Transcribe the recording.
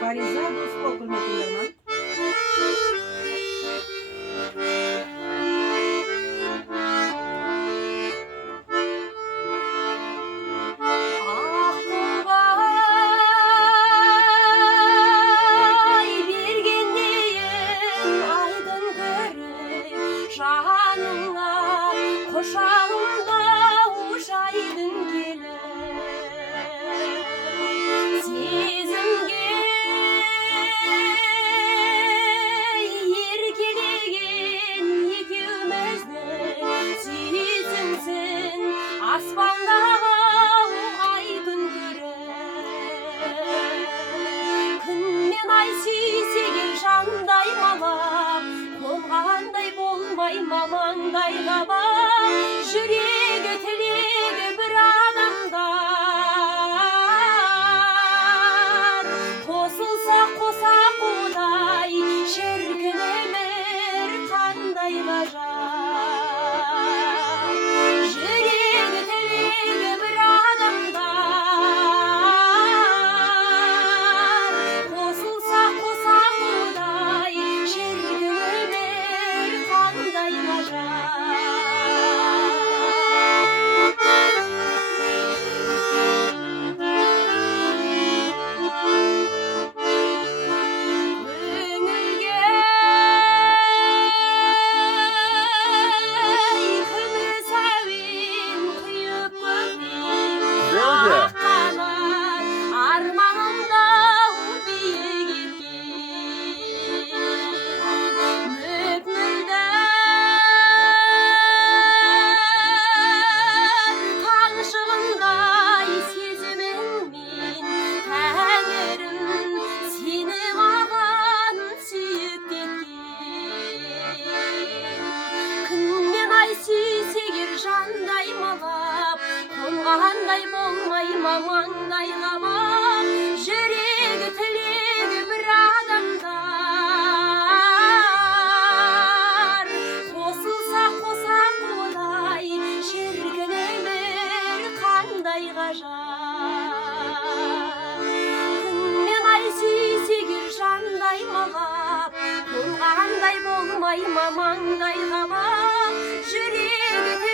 Фариза Досқол, құрметті тыңдарман. Жаныңа құшағымда ұшайдың келіп, сезімге еркелеген екеуміздің сүйсінсін аспандағы ай күн көріп. Күн мен ай сүйсек ел жандай малап, қонғандай болмай мамаңдай қабақ, жүрегі тілегі бір адамдар. Қосылса қоса қудай, шіркін өмір қандай ғажап. Жүрегі тілегі бір адамдар. Қосылса қоса қудай, шіркін өмір қандай ғажап. Көңілге күміс әуен құйып көктем, аққанат арманымда биік еткен. Мөп-мөлдір таң шығындай сезіміңмен, тәңірім сені маған сүйіп кеткен. Күн мен ай сүйсек ел жандай малап, қонғандай болмай мамаңдай қабақ, жүрегі тілегі бір адамдар. Қосылса қоса қудай, шіркін өмір қандай ғажап. Күн мен ай сүйсек ел жандай малап, қонғандай болмай мамаңдай қабақ, жүрегі